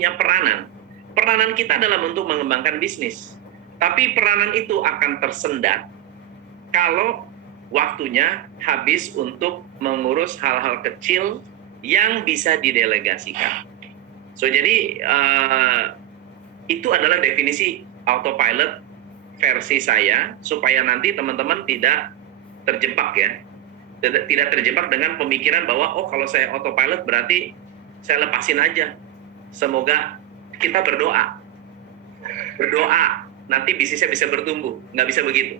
punya peranan. Peranan kita adalah untuk mengembangkan bisnis. Tapi peranan itu akan tersendat kalau waktunya habis untuk mengurus hal-hal kecil yang bisa didelegasikan. Jadi itu adalah definisi autopilot versi saya, supaya nanti teman-teman tidak terjebak ya. Tidak terjebak dengan pemikiran bahwa kalau saya autopilot berarti saya lepasin aja. Semoga kita berdoa nanti bisnisnya bisa bertumbuh. Nggak bisa begitu.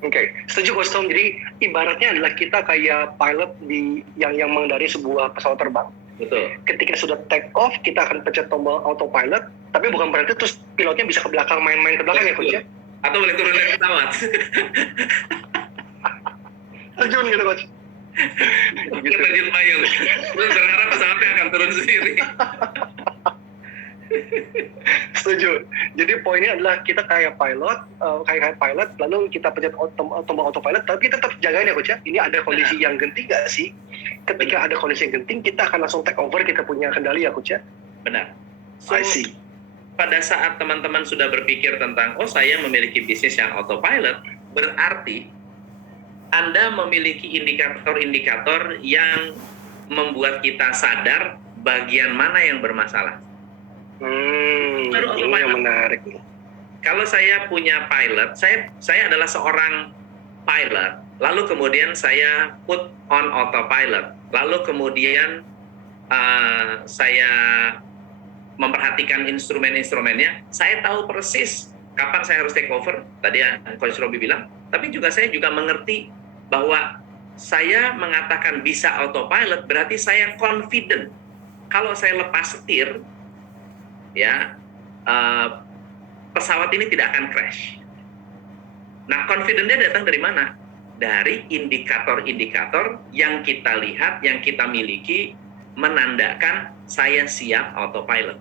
Oke, setuju Coach Tom. Jadi ibaratnya adalah kita kayak pilot yang mengendari sebuah pesawat terbang. Betul. Ketika sudah take off, kita akan pencet tombol autopilot, tapi bukan berarti terus pilotnya bisa ke belakang, main-main ke belakang ya Coach ya? Atau boleh turun dari pesawat. Terjun gitu Coach. Gitu. Terjun payung. Terus berharap pesawatnya akan turun sendiri. Setuju. Jadi poinnya adalah kita kayak pilot, lalu kita pencet tombol autopilot, tapi kita tetap jagain ya Coach ya. Ini ada kondisi yang genting nggak sih? Ketika ada kondisi yang genting, kita akan langsung take over, kita punya kendali ya Coach ya. Benar. I see. Pada saat teman-teman sudah berpikir tentang, saya memiliki bisnis yang autopilot, berarti Anda memiliki indikator-indikator yang membuat kita sadar bagian mana yang bermasalah. Ini yang menarik. Kalau saya punya pilot, saya adalah seorang pilot, lalu kemudian saya put on autopilot, lalu kemudian saya memperhatikan instrumen-instrumennya, saya tahu persis kapan saya harus take over, tadi Coach Robby bilang, tapi juga saya juga mengerti bahwa saya mengatakan bisa autopilot, berarti saya confident. Kalau saya lepas setir, ya pesawat ini tidak akan crash. Nah, confident-nya datang dari mana? Dari indikator-indikator yang kita lihat, yang kita miliki, menandakan saya siap autopilot.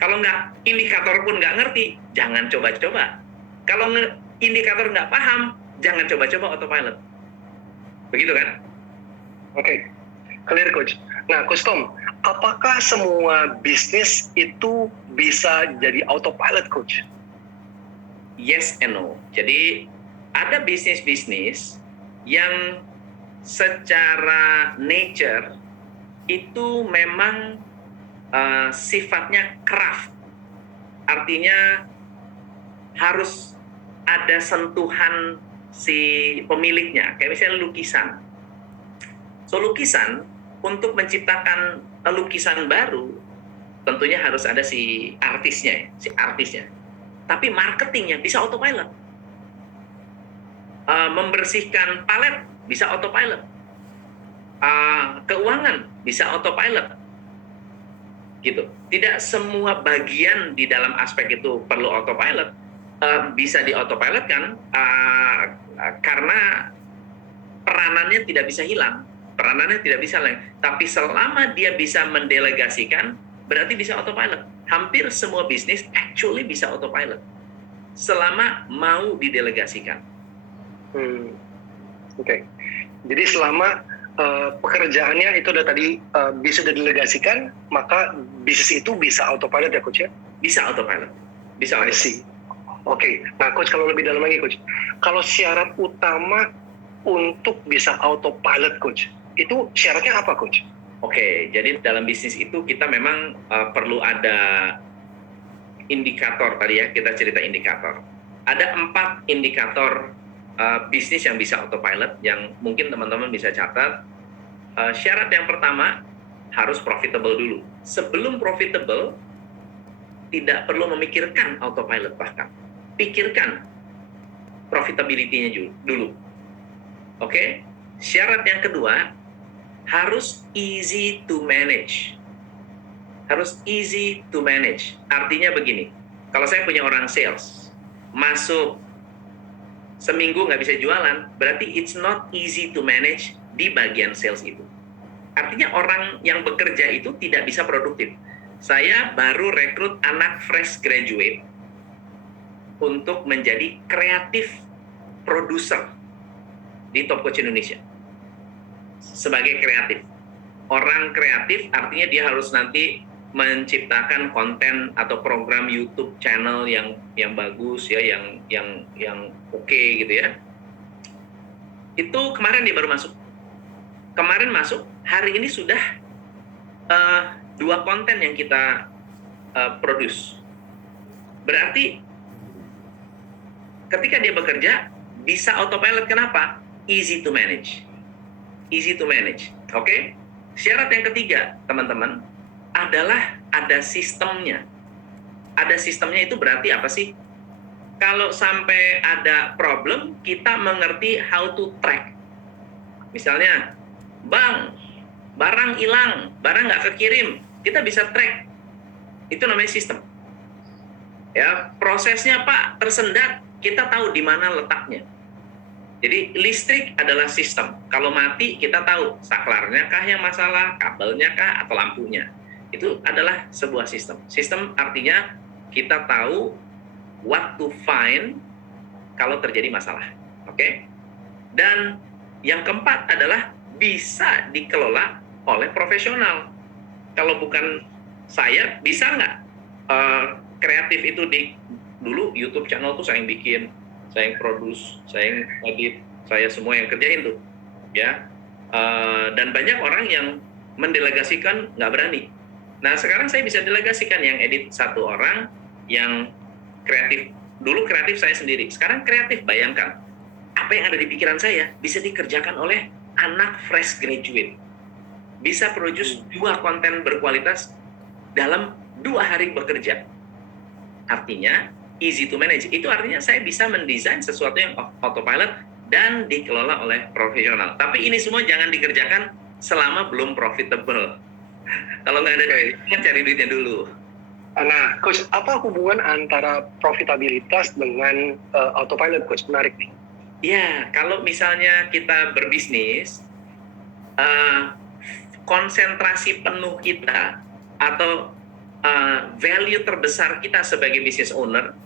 Kalau nggak, indikator pun nggak ngerti, jangan coba-coba. Kalau indikator nggak paham, jangan coba-coba autopilot. Begitu kan? Oke, clear Coach. Nah, Coach Tom, apakah semua bisnis itu bisa jadi autopilot, Coach? Yes and no. Jadi ada bisnis-bisnis yang secara nature itu memang sifatnya craft. Artinya harus ada sentuhan si pemiliknya. Kayak misalnya lukisan. Lukisan, untuk menciptakan lukisan baru, tentunya harus ada si artisnya. Tapi marketingnya bisa autopilot. Membersihkan palet bisa autopilot. Keuangan bisa autopilot. Gitu. Tidak semua bagian di dalam aspek itu perlu autopilot. Bisa di autopilot kan karena peranannya tidak bisa hilang. Tapi selama dia bisa mendelegasikan, berarti bisa autopilot. Hampir semua bisnis actually bisa autopilot selama mau didelegasikan. Oke. Jadi selama pekerjaannya itu udah tadi bisa didelegasikan, maka bisnis itu bisa autopilot ya Coach ya? Bisa autopilot. I see. Oke. Nah Coach, kalau lebih dalam lagi Coach, kalau syarat utama untuk bisa autopilot Coach, itu syaratnya apa Coach? Oke, jadi dalam bisnis itu kita memang perlu ada indikator tadi ya, kita cerita indikator. Ada 4 indikator bisnis yang bisa autopilot yang mungkin teman-teman bisa catat. Syarat yang pertama harus profitable dulu. Sebelum profitable, tidak perlu memikirkan autopilot bahkan. Pikirkan profitability-nya dulu. Oke? Syarat yang kedua, harus easy to manage. Artinya begini, kalau saya punya orang sales, masuk seminggu nggak bisa jualan, berarti it's not easy to manage di bagian sales itu. Artinya orang yang bekerja itu tidak bisa produktif. Saya baru rekrut anak fresh graduate untuk menjadi kreatif produser di Top Coach Indonesia. Sebagai kreatif. Orang kreatif artinya dia harus nanti menciptakan konten atau program YouTube channel yang bagus ya, yang oke gitu ya. Itu kemarin dia baru masuk. Kemarin masuk, hari ini sudah 2 konten yang kita produce. Berarti ketika dia bekerja bisa autopilot. Kenapa? Easy to manage. Easy to manage. Oke? Syarat yang ketiga, teman-teman, adalah ada sistemnya. Ada sistemnya itu berarti apa sih? Kalau sampai ada problem, kita mengerti how to track. Misalnya, Bang, barang hilang, barang nggak kekirim, kita bisa track. Itu namanya sistem. Ya, prosesnya Pak tersendat, kita tahu di mana letaknya. Jadi listrik adalah sistem. Kalau mati kita tahu saklarnya kah yang masalah, kabelnya kah, atau lampunya. Itu adalah sebuah sistem. Sistem artinya kita tahu what to find kalau terjadi masalah. Oke? Dan yang keempat adalah bisa dikelola oleh profesional. Kalau bukan saya, bisa nggak kreatif itu dulu YouTube channel tuh saya yang bikin, saya yang produce, saya yang edit, saya semua yang kerjain tuh, ya. Dan banyak orang yang mendelegasikan nggak berani. Nah sekarang saya bisa delegasikan, yang edit 1 orang, yang kreatif. Dulu kreatif saya sendiri, sekarang kreatif. Bayangkan apa yang ada di pikiran saya bisa dikerjakan oleh anak fresh graduate. Bisa produce 2 konten berkualitas dalam 2 hari bekerja. Artinya easy to manage. Itu artinya saya bisa mendesain sesuatu yang autopilot dan dikelola oleh profesional. Tapi ini semua jangan dikerjakan selama belum profitable. Kalau nggak ada duitnya, cari duitnya dulu. Nah, Coach, apa hubungan antara profitabilitas dengan autopilot, Coach? Menarik nih. Ya, kalau misalnya kita berbisnis, konsentrasi penuh kita atau value terbesar kita sebagai business owner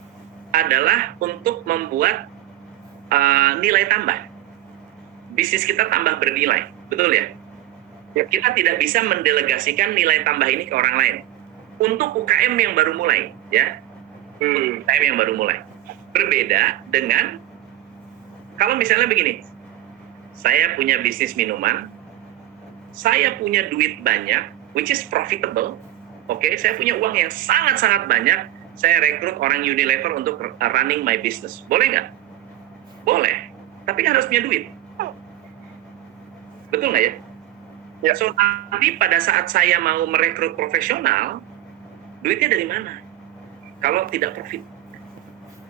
adalah untuk membuat nilai tambah. Bisnis kita tambah bernilai, betul ya? Kita tidak bisa mendelegasikan nilai tambah ini ke orang lain. Untuk UKM yang baru mulai, ya, UKM yang baru mulai, berbeda dengan kalau misalnya begini, saya punya bisnis minuman, saya punya duit banyak, which is profitable, oke, saya punya uang yang sangat-sangat banyak, saya rekrut orang Unilever untuk running my business, boleh nggak? Boleh, tapi kan harus punya duit, betul nggak ya? Ya. So nanti pada saat saya mau merekrut profesional, duitnya dari mana? Kalau tidak profit.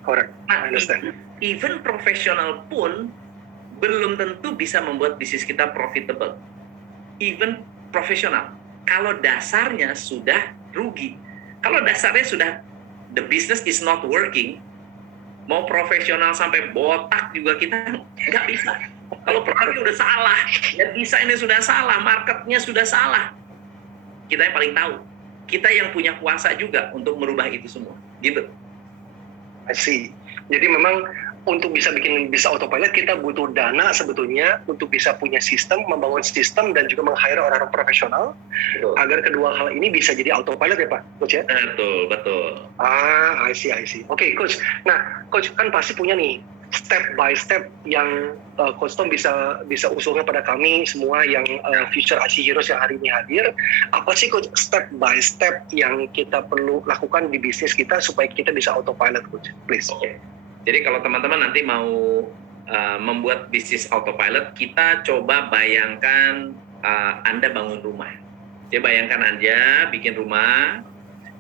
Correct. Nah, I understand. even profesional pun belum tentu bisa membuat bisnis kita profitable. Even profesional, kalau dasarnya sudah rugi, kalau dasarnya sudah the business is not working, mau profesional sampai botak juga kita nggak bisa. Kalau produknya udah salah, ya desainnya sudah salah, marketnya sudah salah, kita yang paling tahu. Kita yang punya kuasa juga untuk merubah itu semua, gitu. I see. Jadi memang untuk bisa autopilot kita butuh dana sebetulnya untuk bisa punya sistem, membangun sistem dan juga meng-hire orang-orang profesional. Betul. Agar kedua hal ini bisa jadi autopilot ya Pak, Coach ya? Betul. I see. Oke, Coach. Nah, Coach kan pasti punya nih step by step yang Coach Tom bisa usulkan pada kami semua yang future IC Heroes yang hari ini hadir. Apa sih Coach step by step yang kita perlu lakukan di bisnis kita supaya kita bisa autopilot, Coach? Please. Okay. Jadi kalau teman-teman nanti mau membuat bisnis autopilot, kita coba bayangkan Anda bangun rumah. Jadi bayangkan Anda bikin rumah.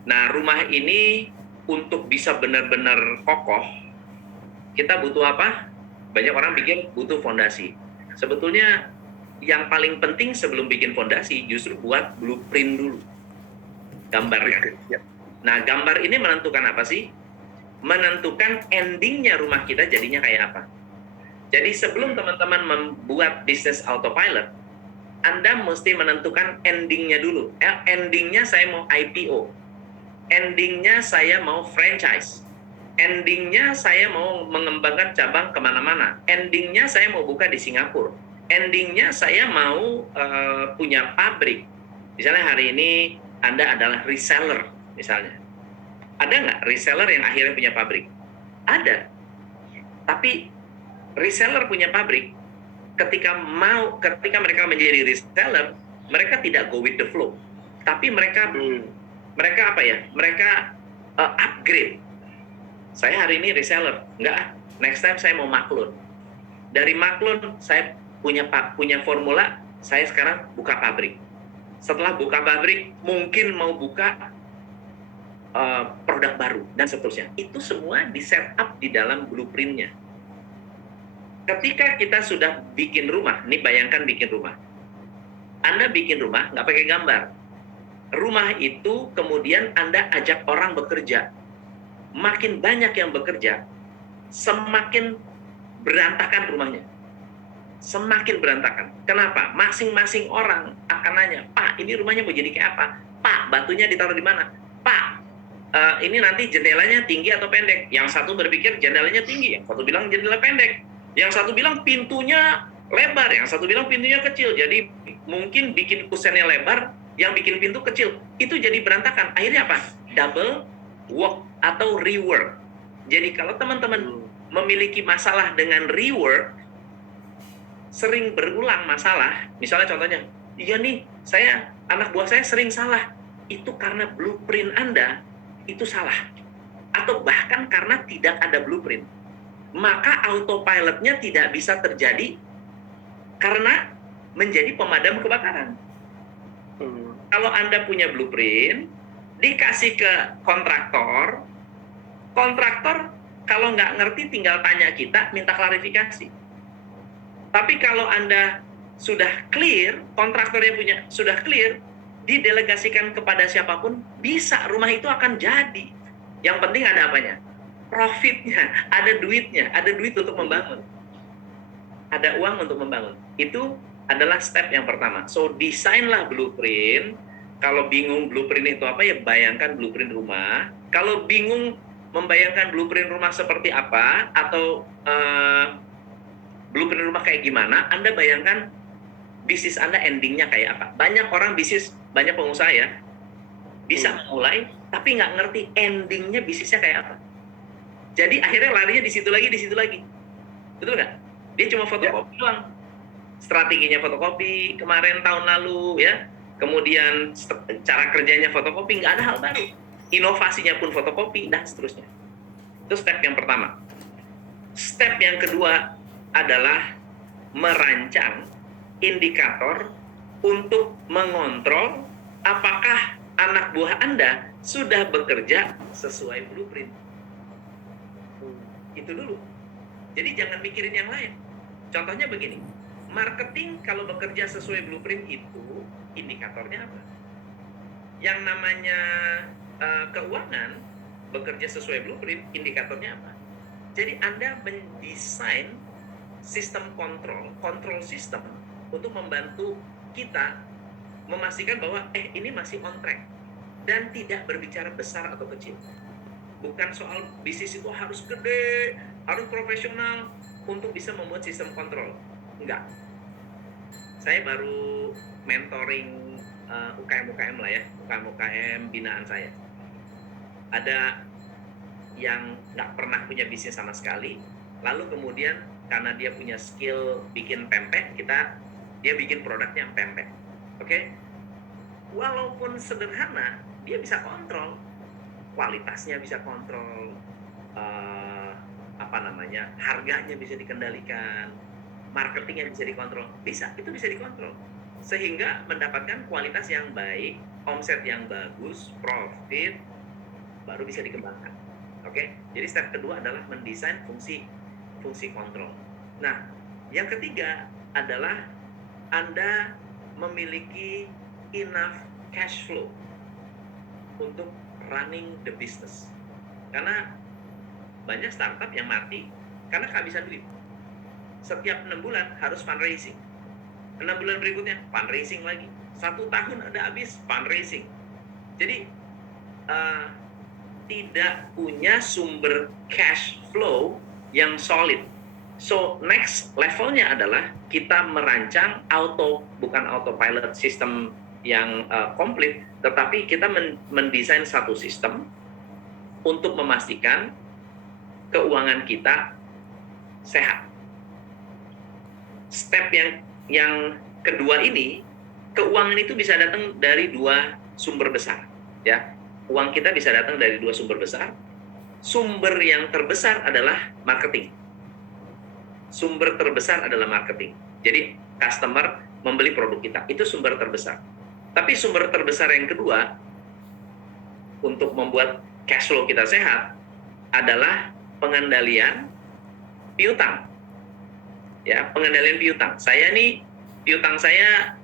Nah, rumah ini untuk bisa benar-benar kokoh, kita butuh apa? Banyak orang bikin butuh fondasi. Sebetulnya yang paling penting sebelum bikin fondasi justru buat blueprint dulu. Gambarnya. Nah, gambar ini menentukan apa sih? Menentukan endingnya rumah kita jadinya kayak apa. Jadi sebelum teman-teman membuat bisnis autopilot, Anda mesti menentukan endingnya dulu. Endingnya saya mau IPO. Endingnya saya mau franchise. Endingnya saya mau mengembangkan cabang kemana-mana. Endingnya saya mau buka di Singapura. Endingnya saya mau punya pabrik. Misalnya hari ini Anda adalah reseller misalnya. Ada nggak reseller yang akhirnya punya pabrik? Ada. Tapi reseller punya pabrik, ketika mereka menjadi reseller, mereka tidak go with the flow. Tapi mereka apa ya? Mereka upgrade. Saya hari ini reseller, enggak. Next time saya mau maklun. Dari maklun saya punya formula, saya sekarang buka pabrik. Setelah buka pabrik, mungkin mau buka produk baru dan seterusnya. Itu semua di setup di dalam blueprint-nya. Ketika kita sudah bikin rumah, nih bayangkan bikin rumah. Anda bikin rumah nggak pakai gambar. Rumah itu kemudian Anda ajak orang bekerja. Makin banyak yang bekerja, semakin berantakan rumahnya. Semakin berantakan. Kenapa? Masing-masing orang akan nanya, Pak, ini rumahnya mau jadi kayak apa? Pak, batunya ditaruh di mana? Pak, ini nanti jendelanya tinggi atau pendek? Yang satu berpikir jendelanya tinggi, yang satu bilang jendela pendek. Yang satu bilang pintunya lebar, yang satu bilang pintunya kecil. Jadi mungkin bikin kusennya lebar, yang bikin pintu kecil. Itu jadi berantakan. Akhirnya apa? Double work atau rework. Jadi kalau teman-teman memiliki masalah dengan rework, sering berulang masalah, misalnya contohnya, iya nih, anak buah saya sering salah. Itu karena blueprint Anda itu salah. Atau bahkan karena tidak ada blueprint. Maka autopilotnya tidak bisa terjadi karena menjadi pemadam kebakaran. Kalau Anda punya blueprint, dikasih ke kontraktor kalau nggak ngerti tinggal tanya kita, minta klarifikasi. Tapi kalau Anda sudah clear, kontraktornya sudah clear, didelegasikan kepada siapapun, bisa rumah itu akan jadi. Yang penting ada apanya? Profitnya, ada duitnya, ada duit untuk membangun. Ada uang untuk membangun. Itu adalah step yang pertama. So, desainlah blueprint. Kalau bingung blueprint itu apa, ya bayangkan blueprint rumah. Kalau bingung membayangkan blueprint rumah seperti apa, atau blueprint rumah kayak gimana, Anda bayangkan bisnis Anda endingnya kayak apa. Banyak orang bisnis, banyak pengusaha ya, bisa mulai, tapi nggak ngerti endingnya bisnisnya kayak apa. Jadi akhirnya larinya di situ lagi. Betul nggak? Dia cuma fotokopi doang. Strateginya fotokopi kemarin tahun lalu ya. Kemudian cara kerjanya fotokopi, nggak ada hal baru. Inovasinya pun fotokopi dan seterusnya. Itu step yang pertama. Step yang kedua adalah merancang indikator untuk mengontrol apakah anak buah Anda sudah bekerja sesuai blueprint. Itu dulu. Jadi jangan mikirin yang lain. Contohnya begini, marketing kalau bekerja sesuai blueprint itu indikatornya apa? Yang namanya keuangan bekerja sesuai blueprint, indikatornya apa? Jadi Anda mendesain sistem kontrol sistem untuk membantu kita memastikan bahwa ini masih on track dan tidak berbicara besar atau kecil. Bukan soal bisnis itu harus gede, harus profesional untuk bisa membuat sistem kontrol. Enggak. Saya baru mentoring UKM-UKM lah ya, UKM binaan saya. Ada yang nggak pernah punya bisnis sama sekali, lalu kemudian karena dia punya skill bikin pempek, dia bikin produknya pempek. Oke? Walaupun sederhana, dia bisa kontrol. Kualitasnya bisa kontrol, harganya bisa dikendalikan, marketingnya bisa dikontrol, itu bisa dikontrol, sehingga mendapatkan kualitas yang baik, omset yang bagus, profit, baru bisa dikembangkan. Oke? Jadi step kedua adalah mendesain fungsi kontrol. Nah, yang ketiga adalah Anda memiliki enough cash flow untuk running the business. Karena banyak startup yang mati karena kehabisan duit. Setiap 6 bulan harus fundraising. 6 bulan berikutnya fundraising lagi. 1 tahun ada habis fundraising. Jadi tidak punya sumber cash flow yang solid. So next levelnya adalah kita merancang bukan autopilot sistem komplit, tetapi kita mendesain satu sistem untuk memastikan keuangan kita sehat. Step yang kedua ini, keuangan itu bisa datang dari dua sumber besar, ya. Uang kita bisa datang dari dua sumber besar. Sumber yang terbesar adalah marketing. Sumber terbesar adalah marketing. Jadi customer membeli produk kita, itu sumber terbesar. Tapi sumber terbesar yang kedua untuk membuat cash flow kita sehat adalah pengendalian piutang. Ya, pengendalian piutang. Saya nih, piutang saya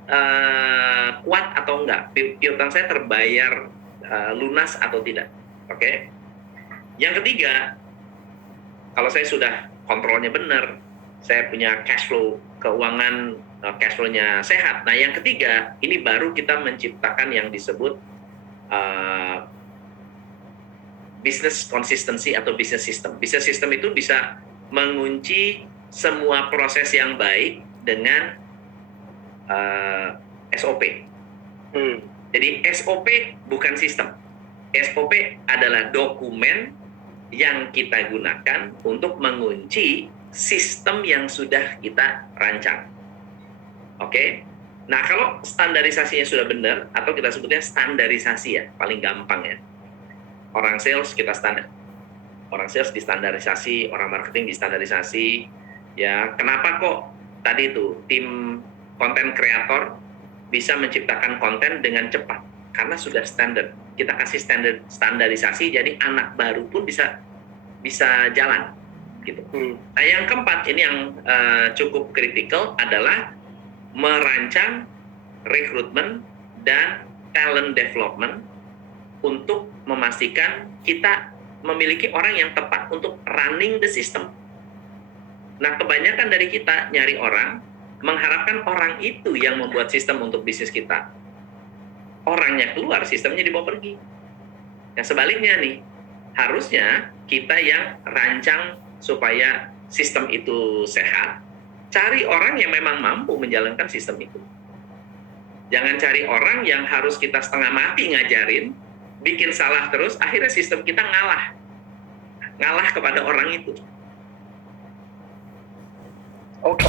kuat atau enggak? Piutang saya terbayar lunas atau tidak? Oke. Yang ketiga, kalau saya sudah kontrolnya benar, saya punya cash flow keuangan, cash flow-nya sehat. Nah, yang ketiga, ini baru kita menciptakan yang disebut business consistency atau business system. Business system itu bisa mengunci semua proses yang baik dengan SOP. Jadi SOP bukan sistem. SOP adalah dokumen yang kita gunakan untuk mengunci sistem yang sudah kita rancang. Oke? Nah, kalau standarisasinya sudah benar, atau kita sebutnya standarisasi ya, paling gampang ya. Orang sales kita standar. Orang sales distandarisasi, orang marketing distandarisasi. Ya, kenapa kok tadi itu tim konten kreator bisa menciptakan konten dengan cepat? Karena sudah standar. Kita kasih standarisasi, jadi anak baru pun bisa jalan. Gitu. Nah, yang keempat ini yang cukup kritikal adalah merancang rekrutmen dan talent development untuk memastikan kita memiliki orang yang tepat untuk running the system. Nah, kebanyakan dari kita nyari orang, mengharapkan orang itu yang membuat sistem untuk bisnis kita. Orangnya keluar, sistemnya dibawa pergi. Nah, sebaliknya nih, harusnya kita yang rancang supaya sistem itu sehat, cari orang yang memang mampu menjalankan sistem itu. Jangan cari orang yang harus kita setengah mati ngajarin, bikin salah terus, akhirnya sistem kita ngalah kepada orang itu. Oke.